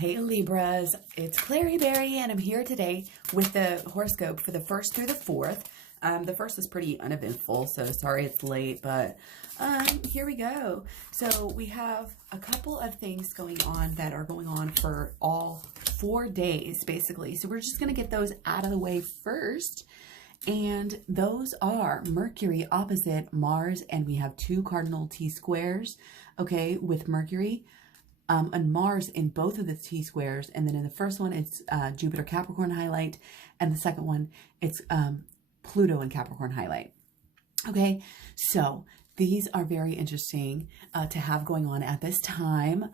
Hey Libras, it's KlaireeBerry and I'm here today with the horoscope for the 1st through the 4th. The 1st is pretty uneventful, so sorry it's late, but here we go. So we have a couple of things going on that are going on for all 4 days, basically. So we're just going to get those out of the way first. And those are Mercury opposite Mars, and we have 2 cardinal T-squares, okay, with Mercury. And Mars in both of the T-squares. And then in the first one, it's Jupiter Capricorn highlight. And the second one, it's Pluto and Capricorn highlight. Okay, so these are very interesting to have going on at this time.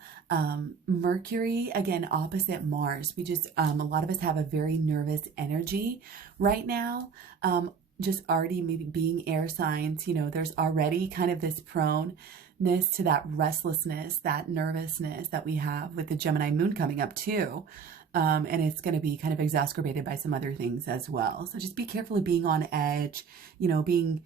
Mercury, again, opposite Mars. We just, a lot of us have a very nervous energy right now. Just already maybe being air signs, you know, there's already kind of this proneness to that restlessness, that nervousness that we have with the Gemini moon coming up too. And it's going to be kind of exacerbated by some other things as well. So just be careful of being on edge, you know, be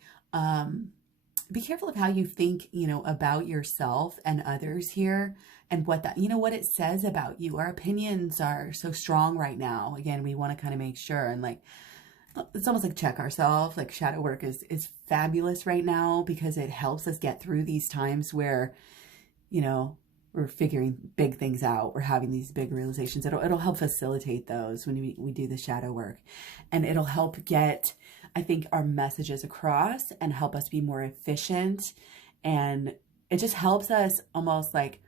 careful of how you think, you know, about yourself and others here and what that, you know, what it says about you. Our opinions are so strong right now. Again, we want to kind of make sure and like, it's almost like check ourselves. Like shadow work is fabulous right now because it helps us get through these times where, you know, we're figuring big things out. We're having these big realizations. It'll help facilitate those when we do the shadow work, and it'll help get, I think, our messages across and help us be more efficient. And it just helps us almost like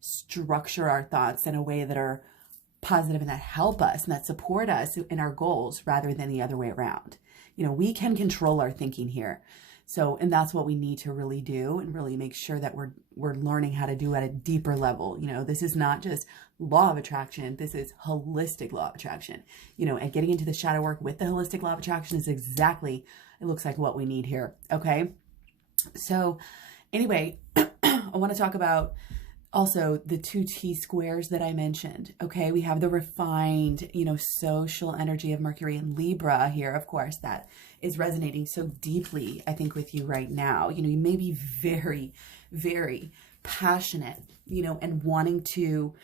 structure our thoughts in a way that are positive and that help us and that support us in our goals rather than the other way around. You know, we can control our thinking here. So, and that's what we need to really do and really make sure that we're learning how to do at a deeper level. You know, this is not just law of attraction. This is holistic law of attraction, you know, and getting into the shadow work with the holistic law of attraction is exactly, it looks like what we need here. Okay. So anyway, I want to talk about also the 2 T-squares that I mentioned. Okay, we have the refined, you know, social energy of Mercury and Libra here, of course, that is resonating so deeply, I think, with you right now. You know, you may be very, very passionate, you know, and wanting to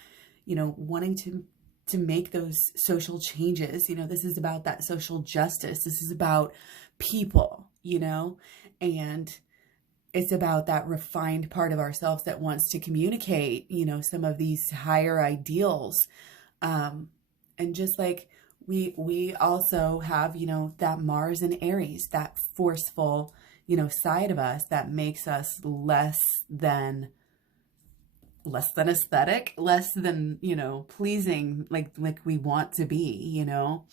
make those social changes. You know, this is about that social justice. This is about people, you know, and it's about that refined part of ourselves that wants to communicate, you know, some of these higher ideals. And just like we also have, you know, that Mars and Aries, that forceful, you know, side of us that makes us less than aesthetic, less than, you know, pleasing, like we want to be, you know.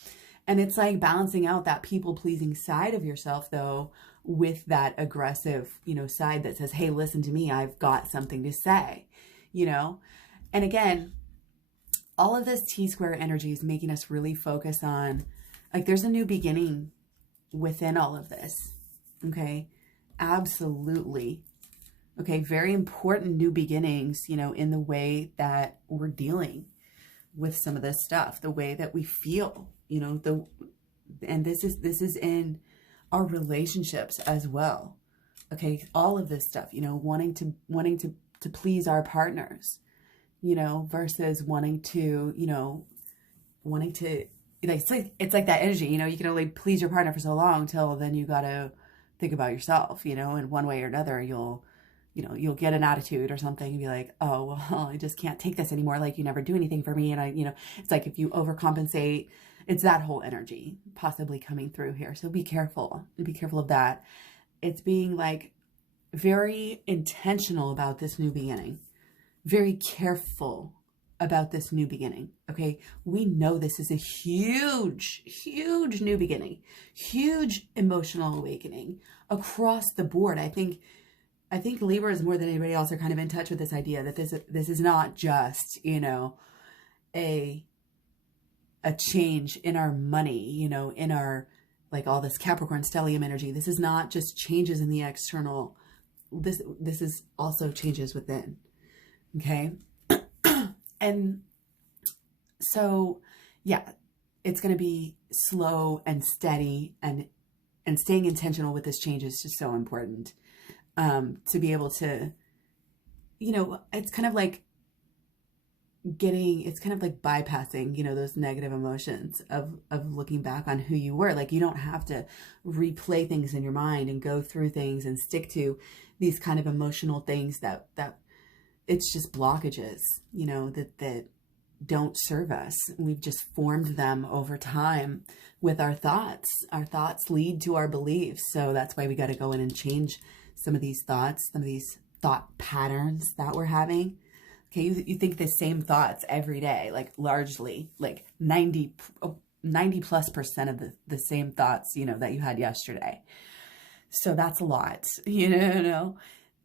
And it's like balancing out that people-pleasing side of yourself, though, with that aggressive, you know, side that says, hey, listen to me, I've got something to say, you know. And again, all of this T-square energy is making us really focus on, like, there's a new beginning within all of this, okay? Absolutely. Okay, very important new beginnings, you know, in the way that we're dealing with some of this stuff, the way that we feel, you know, and this is in our relationships as well. Okay, all of this stuff, you know, wanting to please our partners, you know, versus wanting to, like, it's like that energy, you know, you can only please your partner for so long till then you got to think about yourself, you know, in one way or another. You'll get an attitude or something and be like, oh, well, I just can't take this anymore. Like, you never do anything for me. And you know, it's like if you overcompensate, it's that whole energy possibly coming through here. So be careful of that. It's being like very intentional about this new beginning, very careful about this new beginning. Okay. We know this is a huge, huge new beginning, huge emotional awakening across the board. I think Libras more than anybody else are kind of in touch with this idea that this is not just, you know, a change in our money, you know, in our, like, all this Capricorn stellium energy. This is not just changes in the external. This is also changes within. Okay. And so, yeah, it's going to be slow and steady, and staying intentional with this change is just so important. To be able to, you know, it's kind of like it's kind of like bypassing, you know, those negative emotions of looking back on who you were. Like, you don't have to replay things in your mind and go through things and stick to these kind of emotional things that it's just blockages, you know, that don't serve us. We've just formed them over time with our thoughts. Our thoughts lead to our beliefs. So that's why we got to go in and change some of these thoughts, some of these thought patterns that we're having. Okay, you think the same thoughts every day, like largely, like 90 plus percent of the same thoughts, you know, that you had yesterday. So that's a lot, you know,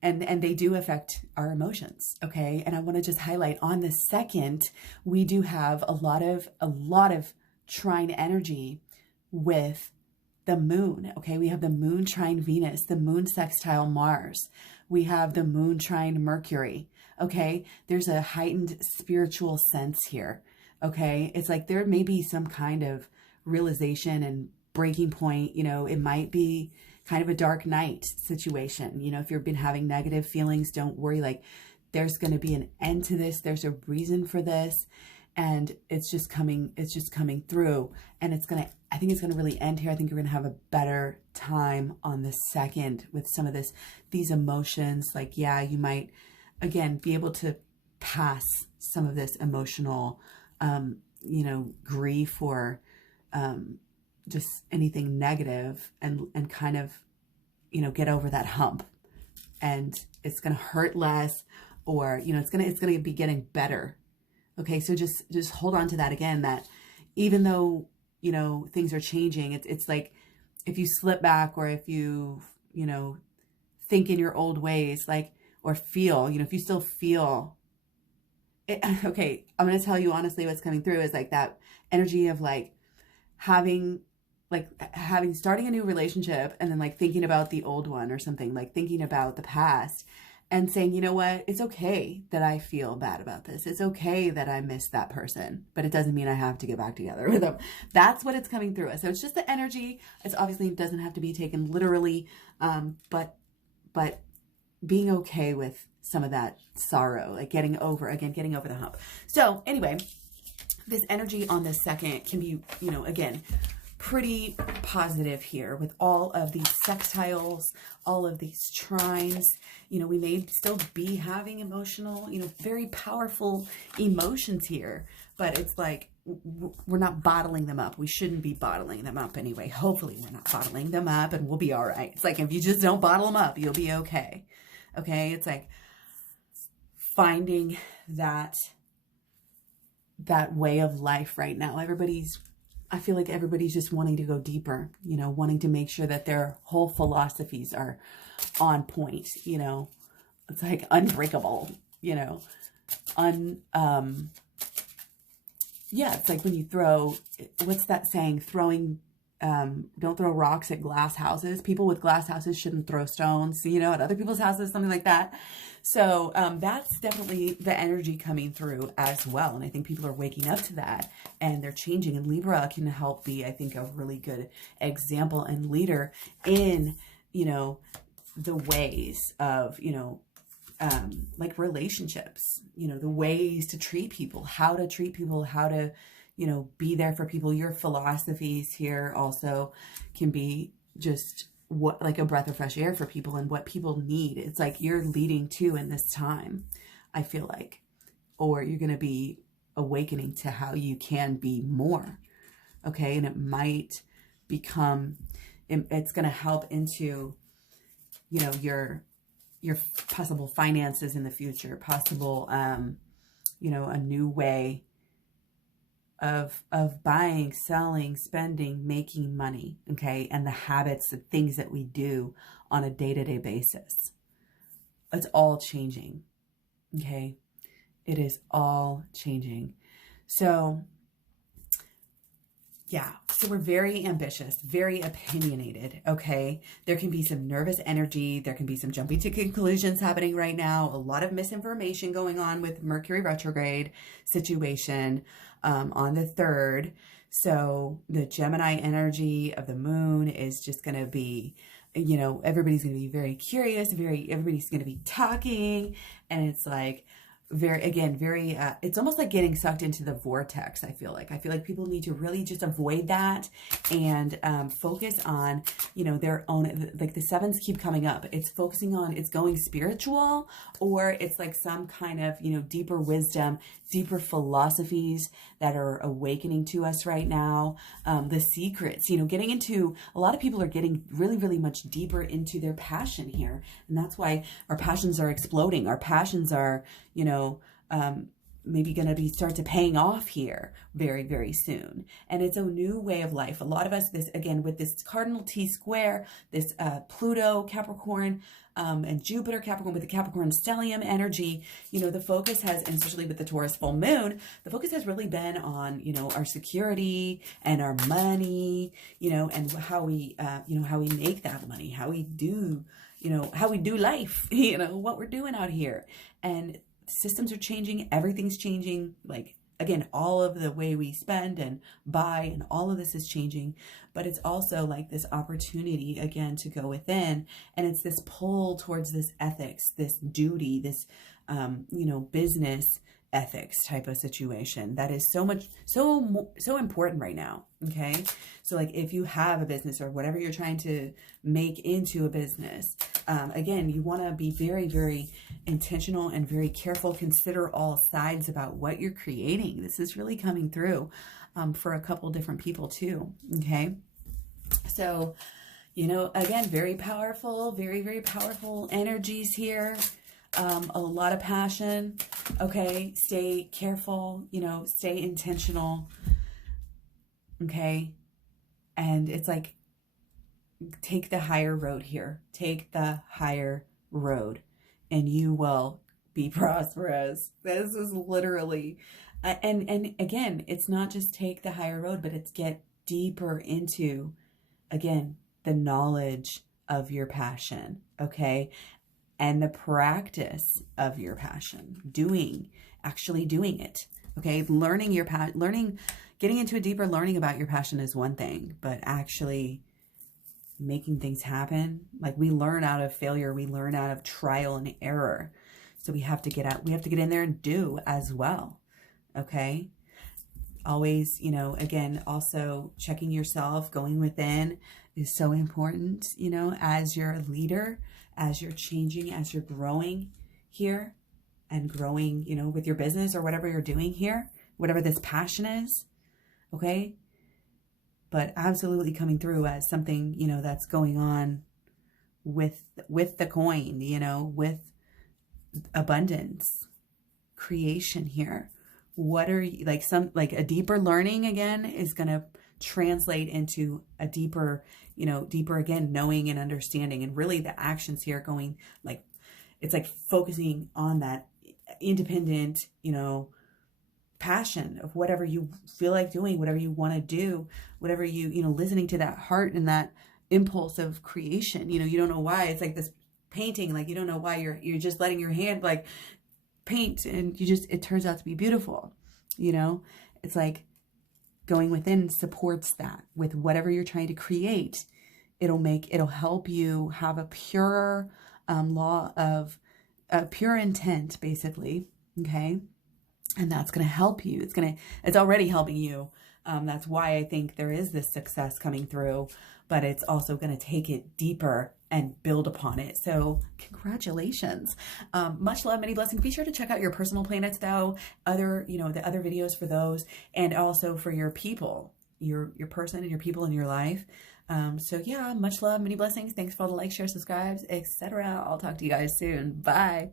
and they do affect our emotions. Okay. And I want to just highlight on the second, we do have a lot of trine energy with the moon. Okay. We have the moon trine Venus, the moon sextile Mars. We have the moon trine Mercury. Okay. There's a heightened spiritual sense here. Okay. It's like there may be some kind of realization and breaking point. You know, it might be kind of a dark night situation. You know, if you've been having negative feelings, don't worry. Like, there's going to be an end to this. There's a reason for this. And it's just coming through, and I think it's going to really end here. I think you're going to have a better time on the second with some of these emotions. Like, yeah, you might, again, be able to pass some of this emotional, you know, grief or, just anything negative and kind of, you know, get over that hump, and it's going to hurt less, or, you know, it's going to be getting better. Okay. So just hold on to that again, that even though, you know, things are changing, it's like if you slip back, or if you know, think in your old ways, like, or feel, you know, if you still feel it, okay, I'm going to tell you honestly, what's coming through is like that energy of like starting a new relationship, and then like thinking about the old one or something, like thinking about the past and saying, you know what, it's okay that I feel bad about this. It's okay that I miss that person, but it doesn't mean I have to get back together with them. That's what it's coming through us. So it's just the energy. It's obviously, it doesn't have to be taken literally, but being okay with some of that sorrow, like getting over the hump. So anyway, this energy on the second can be, you know, again, pretty positive here with all of these sextiles, all of these trines. You know, we may still be having emotional, you know, very powerful emotions here, but it's like we're not bottling them up. We shouldn't be bottling them up anyway. Hopefully we're not bottling them up, and we'll be all right. It's like, if you just don't bottle them up, you'll be okay. Okay. It's like finding that way of life right now. I feel like everybody's just wanting to go deeper, you know, wanting to make sure that their whole philosophies are on point, you know. It's like unbreakable, you know. Yeah, it's like when you throw, what's that saying? Don't throw rocks at glass houses. People with glass houses shouldn't throw stones, you know, at other people's houses, something like that. So that's definitely the energy coming through as well. And I think people are waking up to that, and they're changing. And Libra can help be, I think, a really good example and leader in, you know, the ways of, you know, like relationships, you know, the ways to treat people, how to, you know, be there for people. Your philosophies here also can be just like a breath of fresh air for people, and what people need. It's like you're leading to in this time, I feel like, or you're going to be awakening to how you can be more. Okay. And it might become, it's going to help into, you know, your possible finances in the future, possible, you know, a new way of buying, selling, spending, making money, okay? And the habits, the things that we do on a day-to-day basis. It's all changing, okay? It is all changing. So, yeah, so we're very ambitious, very opinionated, okay? There can be some nervous energy. There can be some jumping to conclusions happening right now. A lot of misinformation going on with Mercury retrograde situation on the 3rd. So the Gemini energy of the moon is just going to be, you know, everybody's going to be very curious, everybody's going to be talking. And it's like, very, it's almost like getting sucked into the vortex. I feel like people need to really just avoid that and focus on, you know, their own, like the sevens keep coming up. It's focusing on, it's going spiritual, or it's like some kind of, you know, deeper wisdom, deeper philosophies that are awakening to us right now. The secrets, you know, getting into, a lot of people are getting really, really much deeper into their passion here. And that's why our passions are exploding. Our passions are, you know, maybe going to be start to paying off here very, very soon. And it's a new way of life. A lot of us, this again, with this cardinal T square, this Pluto, Capricorn, and Jupiter, Capricorn, with the Capricorn stellium energy, you know, the focus has, and especially with the Taurus full moon, the focus has really been on, you know, our security and our money, you know, and how we, you know, how we make that money, how we do, you know, how we do life, you know, what we're doing out here. And systems are changing, everything's changing, like, again, all of the way we spend and buy and all of this is changing, but it's also like this opportunity again to go within, and it's this pull towards this ethics, this duty, this, you know, business ethics type of situation that is so important right now. Okay. So like if you have a business or whatever you're trying to make into a business, again, you want to be very, very intentional and very careful. Consider all sides about what you're creating. This is really coming through, for a couple different people too. Okay. So, you know, again, very powerful, very, very powerful energies here. A lot of passion. Okay. Stay careful, you know, stay intentional. Okay. And it's like, take the higher road here. Take the higher road and you will be prosperous. This is literally, and again, it's not just take the higher road, but it's get deeper into, again, the knowledge of your passion. Okay. And the practice of your passion, actually doing it. Okay. Learning your getting into a deeper learning about your passion is one thing, but actually making things happen. Like we learn out of failure. We learn out of trial and error. So we have to get in there and do as well. Okay. Always, you know, again, also checking yourself, going within is so important, you know, as you're a leader, as you're changing, as you're growing here and growing, you know, with your business or whatever you're doing here, whatever this passion is. Okay. But absolutely coming through as something, you know, that's going on with the coin, you know, with abundance, creation here. What are you, like a deeper learning again is going to translate into a deeper, you know, deeper again, knowing and understanding. And really the actions here going like, it's like focusing on that independent, you know, passion of whatever you feel like doing, whatever you want to do, whatever you know, listening to that heart and that impulse of creation. You know, you don't know why. It's like this painting, like you don't know why you're just letting your hand like paint and it turns out to be beautiful. You know, it's like going within supports that with whatever you're trying to create. It'll help you have a pure law of pure intent, basically. Okay. And that's going to help you. It's already helping you. That's why I think there is this success coming through, but it's also going to take it deeper and build upon it. So congratulations. Much love, many blessings. Be sure to check out your personal planets though, the other videos for those, and also for your people, your person and your people in your life. So yeah, much love, many blessings. Thanks for all the likes, share, subscribes, etc. I'll talk to you guys soon. Bye.